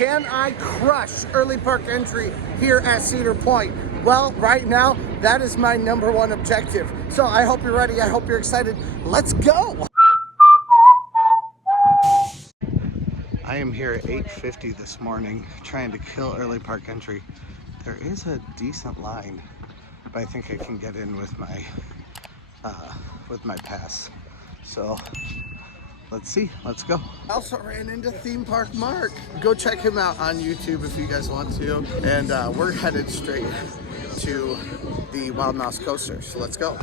can I crush early park entry here at Cedar Point? Well, right now, that is my #1 objective. So I hope you're ready. I hope you're excited. Let's go. I am here at 8:50 this morning trying to kill early park entry. There is a decent line, but I think I can get in with my pass. So let's see, let's go. I also ran into Theme Park Mark. Go check him out on YouTube if you guys want to. And we're headed straight to the Wild Mouse coaster, so let's go.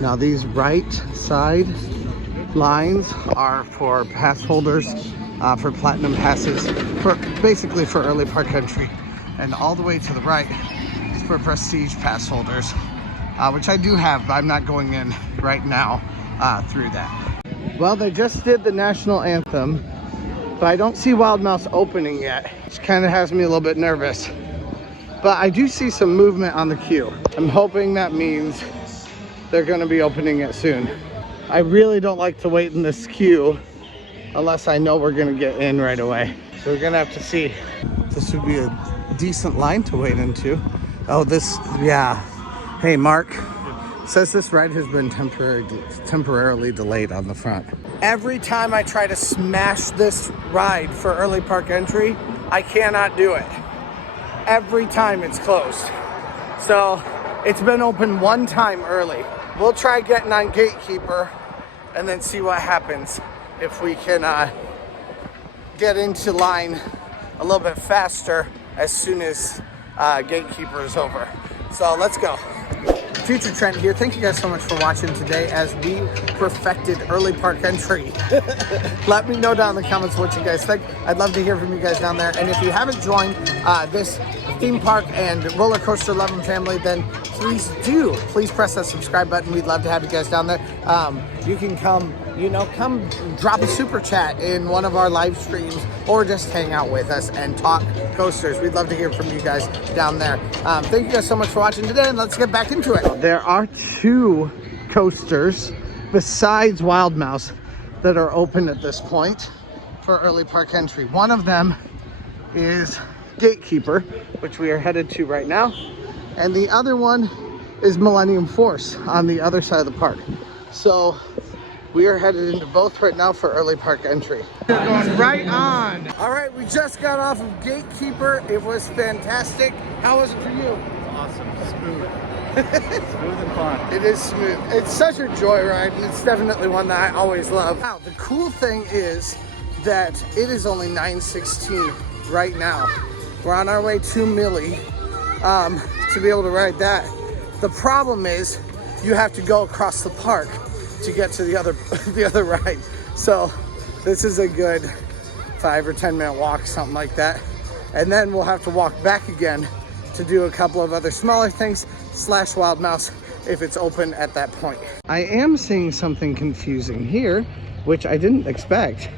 Now these right side lines are for pass holders, for platinum passes, basically for early park entry. And all the way to the right is for prestige pass holders, which I do have, but I'm not going in right now through that. Well, they just did the national anthem, but I don't see Wild Mouse opening yet, which kind of has me a little bit nervous. But I do see some movement on the queue. I'm hoping that means they're going to be opening it soon. I really don't like to wait in this queue unless I know we're going to get in right away. So we're going to have to see. This would be a decent line to wait into. Oh, this, yeah. Hey, Mark. Says this ride has been temporarily delayed on the front. Every time I try to smash this ride for early park entry, I cannot do it. Every time it's closed. So it's been open one time early. We'll try getting on Gatekeeper and then see what happens if we can get into line a little bit faster as soon as Gatekeeper is over. So let's go. Future Trent here. Thank you guys so much for watching today as we perfected early park entry. Let me know down in the comments what you guys think. I'd love to hear from you guys down there. And if you haven't joined this theme park and roller coaster loving family, then please press that subscribe button. We'd love to have you guys down there. You can come drop a super chat in one of our live streams or just hang out with us and talk coasters. We'd love to hear from you guys down there. Thank you guys so much for watching today, and let's get back into it. There are 2 coasters besides Wild Mouse that are open at this point for early park entry. One of them is Gatekeeper, which we are headed to right now, and the other one is Millennium Force on the other side of the park. So we are headed into both right now for early park entry. We're going right on. All right, we just got off of Gatekeeper. It was fantastic. How was it for you? Awesome, smooth. Smooth and fun. It is smooth. It's such a joyride, and it's definitely one that I always love. Now, the cool thing is that it is only 9:16 right now. We're on our way to Millie to be able to ride that. The problem is you have to go across the park to get to the other ride. So this is a good 5 or 10 minute walk, something like that. And then we'll have to walk back again to do a couple of other smaller things / Wild Mouse if it's open at that point. I am seeing something confusing here, which I didn't expect,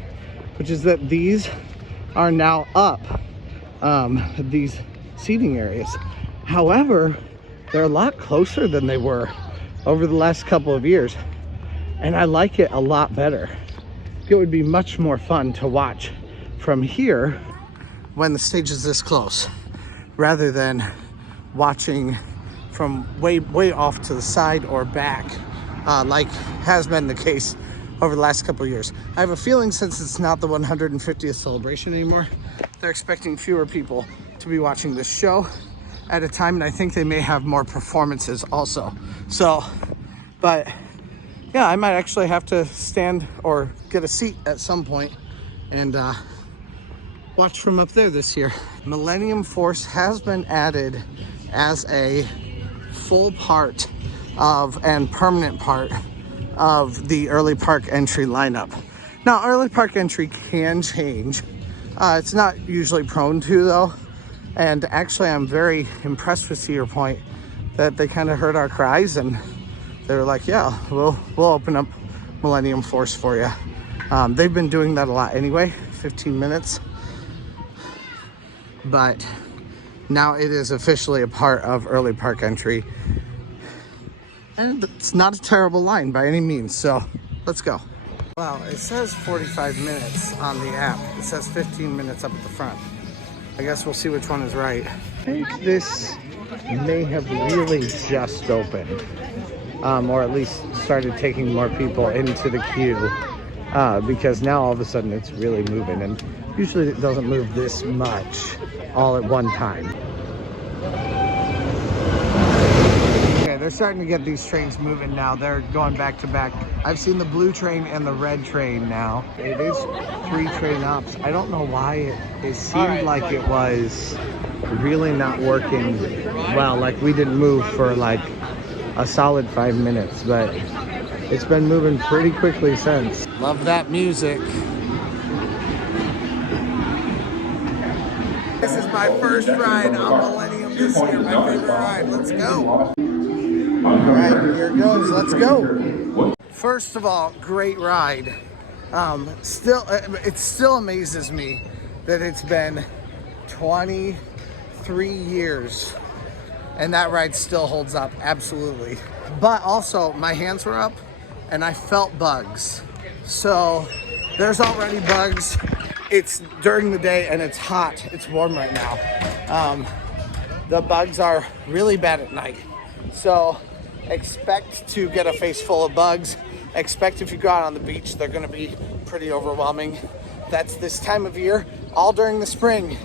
which is that these are now up, these seating areas. However, they're a lot closer than they were over the last couple of years, and I like it a lot better. It would be much more fun to watch from here when the stage is this close, rather than watching from way off to the side or back, like has been the case over the last couple of years. I have a feeling since it's not the 150th celebration anymore, they're expecting fewer people to be watching this show at a time, and I think they may have more performances also. So, but yeah, I might actually have to stand or get a seat at some point and watch from up there this year. Millennium Force has been added as a full part of and permanent part of the early park entry lineup. Now, early park entry can change. It's not usually prone to though. And actually, I'm very impressed with Cedar Point that they kind of heard our cries and they were like, yeah, we'll open up Millennium Force for you. They've been doing that a lot anyway, 15 minutes. But now it is officially a part of early park entry. And it's not a terrible line by any means, so let's go. Wow, it says 45 minutes on the app. It says 15 minutes up at the front. I guess we'll see which one is right. I think this may have really just opened, or at least started taking more people into the queue, because now all of a sudden it's really moving, and usually it doesn't move this much all at one time. Okay, they're starting to get these trains moving now. They're going back to back. I've seen the blue train and the red train now. It is 3 train ups. I don't know why it seemed like it was really not working well. Like we didn't move for like a solid 5 minutes, but it's been moving pretty quickly since. Love that music. This is my first ride on Millennium this year, my favorite ride. Let's go. All right, here it goes. Let's go. First of all, great ride. It still amazes me that it's been 23 years and that ride still holds up, absolutely. But also, my hands were up and I felt bugs. So there's already bugs. It's during the day and it's hot. It's warm right now. The bugs are really bad at night. So expect to get a face full of bugs. Expect if you go out on the beach, they're gonna be pretty overwhelming. That's this time of year. All during the spring,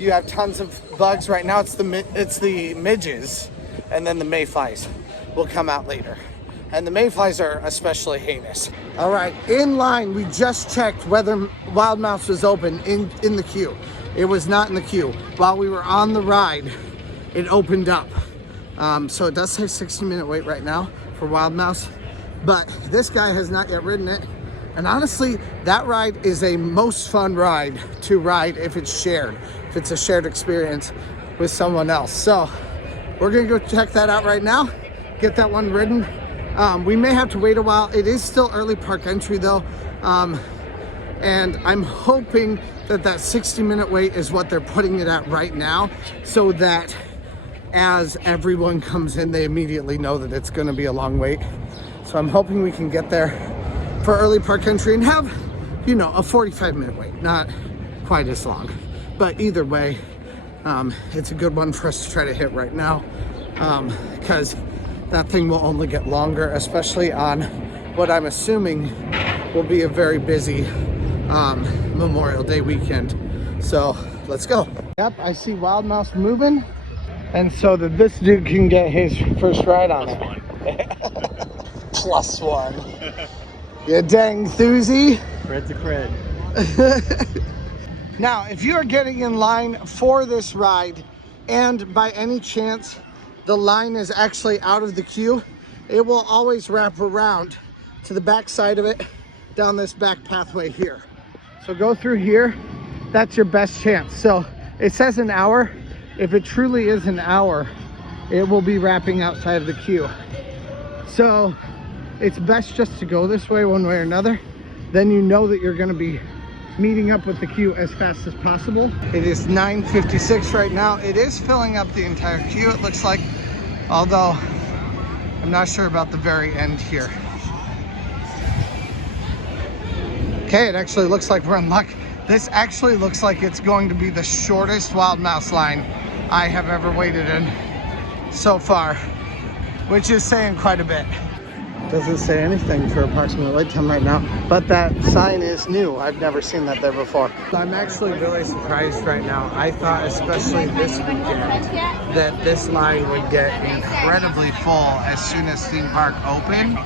you have tons of bugs. Right now it's the midges, and then the mayflies will come out later. And the mayflies are especially heinous. All right, in line, we just checked whether Wild Mouse was open in the queue. It was not in the queue. While we were on the ride, it opened up. So it does say 60-minute wait right now for Wild Mouse, but this guy has not yet ridden it. And honestly, that ride is a most fun ride to ride if it's shared, if it's a shared experience with someone else. So we're gonna go check that out right now, get that one ridden. We may have to wait a while. It is still early park entry though. And I'm hoping that 60-minute wait is what they're putting it at right now, so that as everyone comes in, they immediately know that it's gonna be a long wait. So I'm hoping we can get there for early park entry and have, you know, a 45-minute wait, not quite as long. But either way, it's a good one for us to try to hit right now, because that thing will only get longer, especially on what I'm assuming will be a very busy Memorial Day weekend. So let's go. Yep, I see Wild Mouse moving, and so that this dude can get his first ride on it. +1. You dang Thuzy. Cred's a cred. Now, if you are getting in line for this ride, and by any chance the line is actually out of the queue, it will always wrap around to the back side of it down this back pathway here. So go through here. That's your best chance. So it says an hour. If it truly is an hour, it will be wrapping outside of the queue. So it's best just to go this way one way or another. Then you know that you're gonna be meeting up with the queue as fast as possible. It is 9:56 right now. It is filling up the entire queue, it looks like, although I'm not sure about the very end here. Okay, it actually looks like we're in luck. This actually looks like it's going to be the shortest Wild Mouse line I have ever waited in so far, which is saying quite a bit. Doesn't say anything for approximate wait time right now, but that sign is new. I've never seen that there before. I'm actually really surprised right now. I thought, especially this weekend, that this line would get incredibly full as soon as theme park opened,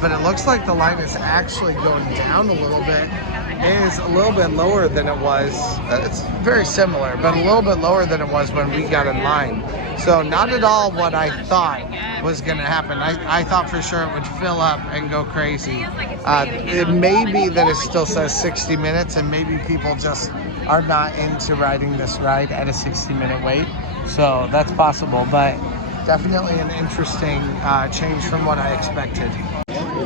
but it looks like the line is actually going down a little bit. It is a little bit lower than it was. It's very similar, but a little bit lower than it was when we got in line. So not at all what I thought was going to happen. I thought for sure it would fill up and go crazy. It may be that it still says 60 minutes and maybe people just are not into riding this ride at a 60-minute wait. So that's possible, but definitely an interesting change from what I expected.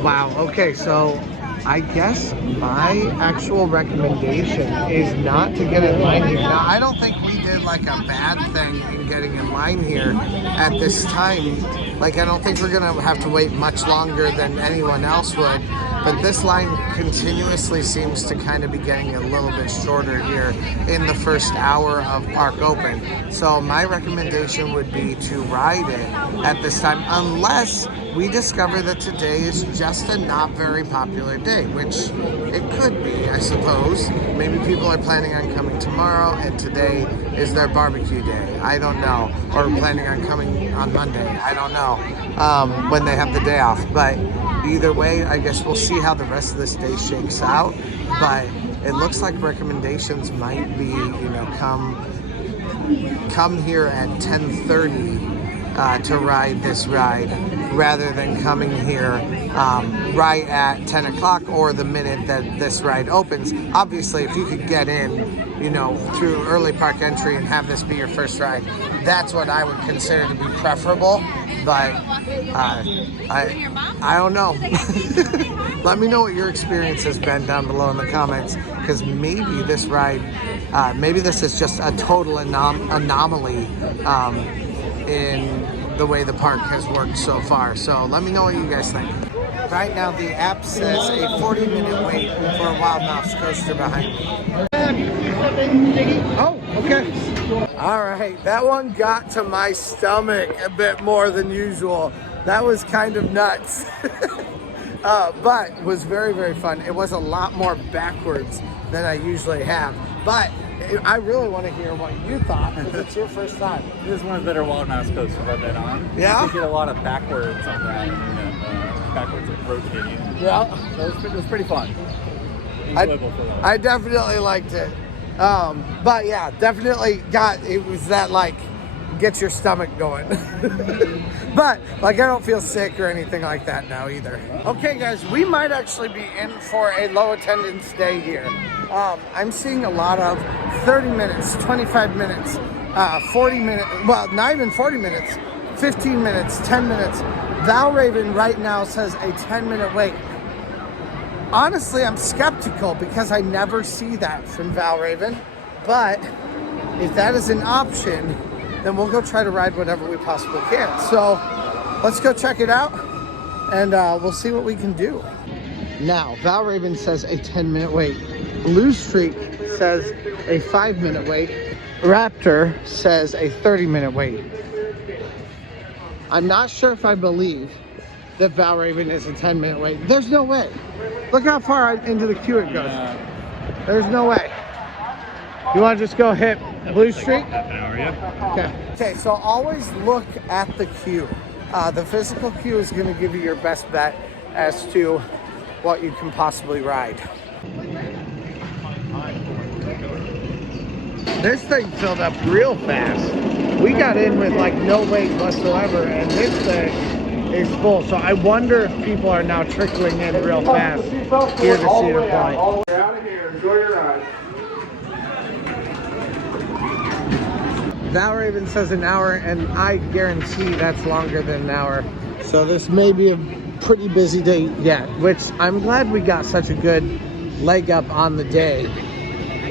Wow, okay, so I guess my actual recommendation is not to get in line here. Now, I don't think we did like a bad thing in getting in line here at this time. Like, I don't think we're gonna have to wait much longer than anyone else would. but this line continuously seems to kind of be getting a little bit shorter here in the first hour of park open. So my recommendation would be to ride it at this time, unless we discover that today is just a not very popular day, which it could be, I suppose. Maybe people are planning on coming tomorrow and today is their barbecue day. I don't know. Or planning on coming on Monday. I don't know when they have the day off. But either way, I guess we'll see how the rest of this day shakes out. But it looks like recommendations might be, you know, come here at 10:30 to ride this ride, rather than coming here right at 10 o'clock or the minute that this ride opens. Obviously, if you could get in, you know, through early park entry and have this be your first ride, that's what I would consider to be preferable. But I don't know. Let me know what your experience has been down below in the comments, because maybe this ride, maybe this is just a total anomaly in the way the park has worked so far. So let me know what you guys think. Right now the app says a 40-minute wait for a Wild Mouse coaster behind me. Oh, okay. All right, that one got to my stomach a bit more than usual. That was kind of nuts. But was very, very fun. It was a lot more backwards than I usually have. But I really want to hear what you thought, because it's your first time. This is one of the better Wild Mouse coasters I've been on. Yeah? You get a lot of backwards on that, backwards like rotating. Yeah. So it was pretty fun. Enjoyable for that. I definitely liked it. But yeah, definitely it was that like, get your stomach going. But like, I don't feel sick or anything like that now either. Okay guys, we might actually be in for a low attendance day here. I'm seeing a lot of 30 minutes, 25 minutes, 40 minutes, well, not even 40 minutes, 15 minutes, 10 minutes. Valravn right now says a 10-minute wait. Honestly, I'm skeptical because I never see that from Valravn. But if that is an option, then we'll go try to ride whatever we possibly can. So let's go check it out, and we'll see what we can do. Now, Valravn says a 10-minute wait. Blue Streak says a 5-minute wait. Raptor says a 30-minute wait. I'm not sure if I believe that Valravn is a 10-minute wait. There's no way. Look how far into the queue it goes. There's no way. You want to just go hit Blue Streak? Okay. Okay, so always look at the queue. The physical queue is going to give you your best bet as to what you can possibly ride. This thing filled up real fast. We got in with like no wait whatsoever, and this thing is full. So I wonder if people are now trickling in real fast here to Cedar Point. Out of here, enjoy your ride. Valravn says an hour, and I guarantee that's longer than an hour. So this may be a pretty busy day yet, which I'm glad we got such a good leg up on the day,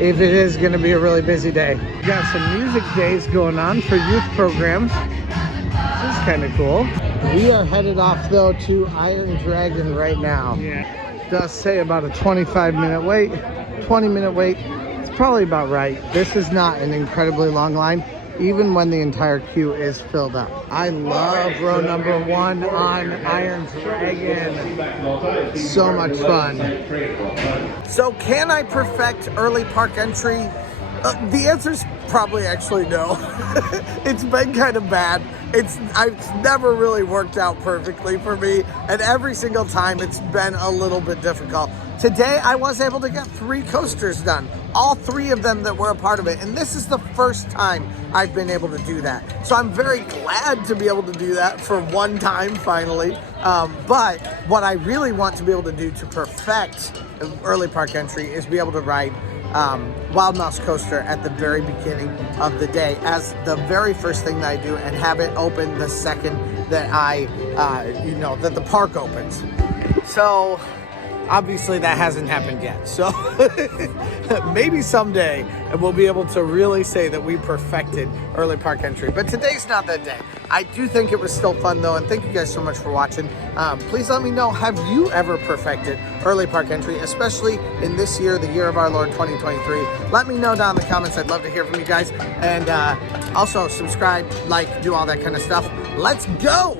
if it is going to be a really busy day. We got some music days going on for youth programs. This is kind of cool. We are headed off though to Iron Dragon right now. Yeah. It does say about a 25-minute wait, 20-minute wait. It's probably about right. This is not an incredibly long line, even when the entire queue is filled up. I love row number 1 on Iron Dragon. So much fun. So can I perfect early park entry? The answer is probably actually no. It's been kind of bad. It's never really worked out perfectly for me, and every single time it's been a little bit difficult. Today I was able to get 3 coasters done, all 3 of them that were a part of it, and this is the first time I've been able to do that. So I'm very glad to be able to do that for one time finally. But what I really want to be able to do to perfect early park entry is be able to ride Wild Mouse coaster at the very beginning of the day as the very first thing that I do, and have it open the second that that the park opens. So obviously that hasn't happened yet. So maybe someday we'll be able to really say that we perfected early park entry. But today's not that day. I do think it was still fun though, and thank you guys so much for watching. Please let me know, have you ever perfected early park entry, especially in this year, the year of our Lord 2023? Let me know down in the comments. I'd love to hear from you guys. And also subscribe, like, do all that kind of stuff. Let's go!